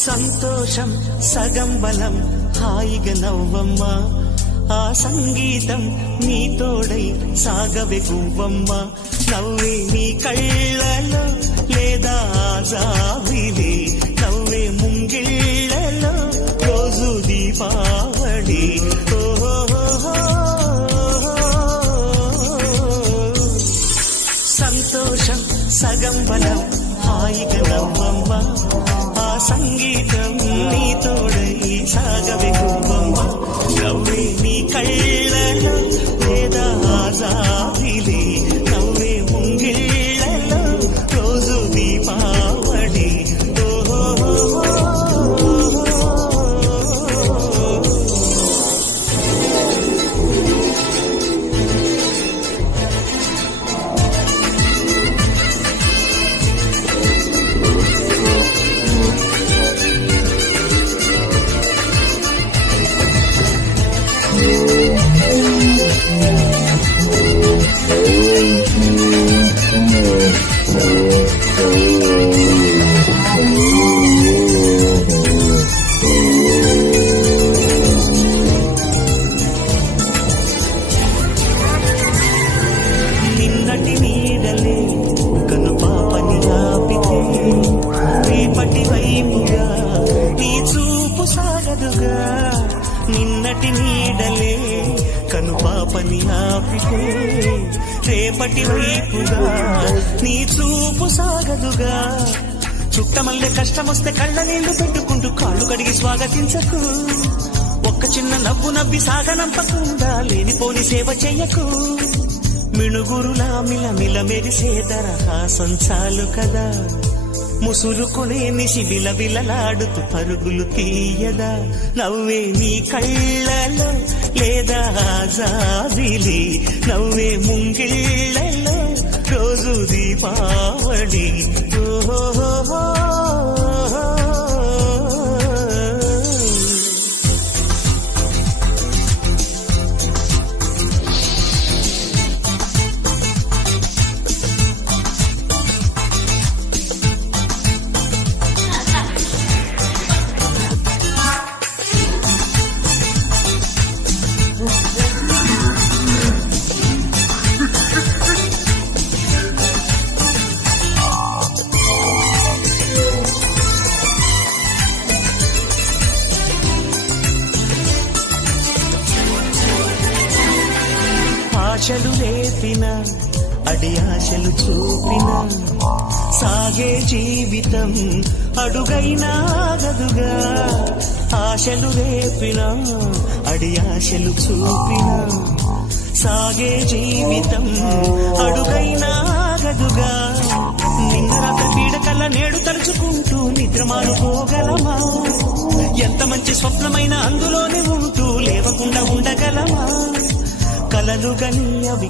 సంతోషం సగం బలం హాయిగా నవ్వమ్మ ఆ సంగీతం నీ తోడై సాగవే గువ్వమ్మ నవ్వే నీ కళ్ళలో లేదా జాబిలి నవ్వే ముంగిళ్ళలో రోజు దీపావళి సంతోషం సగం బలం హాయిగా నవ్వమ్మ ఆ సంగీతం నీ తోడై సాగవే గువ్వమ్మ నవ్వే నీ కళ్ళలో లేదా జాబిలి నవ్వే ముంగిళ్ళలో రోజు దీపావళి నిన్నటి నీడలే కను పాపని ఆపితే రేపటి వైపుగా నీ చూపు సాగదుగా నిన్నటి నీడలే కను పాపని ఆపితే రేపటి వైపుగా నీ చూపు సాగదుగా చుట్టమల్లె కష్టమొస్తే కళ్ళ నీళ్లు పెట్టుకుంటూ కాళ్ళు కడిగి స్వాగతించకు ఒక్క చిన్న నవ్వు నవ్వి సాగనంపకుండా లేనిపోని సేవ చెయ్యకు మిణుగురులా మిలమిల మెరిసే దరహాసం చాలు కదా ముసురుకునే నిశి విలవిలలాడుతూ పరుగులు తీయదా నవ్వే నీ కళ్ళలో లేదా జాబిలి నవ్వే ముంగిళ్ళలో రోజు దీపావళి ఆశలు రేపిన అడి ఆశలు చూపిన సాగే జీవితం అడుగైనా గదుగా ఆశలు రేపిన అడి ఆశలు చూపిన సాగే జీవితం అడుగైనా గదుగా నిన్న రాత్రి పీడకల్లా నేడు తలుచుకుంటూ నిద్రమానుకోగలమా ఎంత మంచి స్వప్నమైన అందులోనే ఉంటూ లేవకుండా ఉండగలమా కలలు గని అవి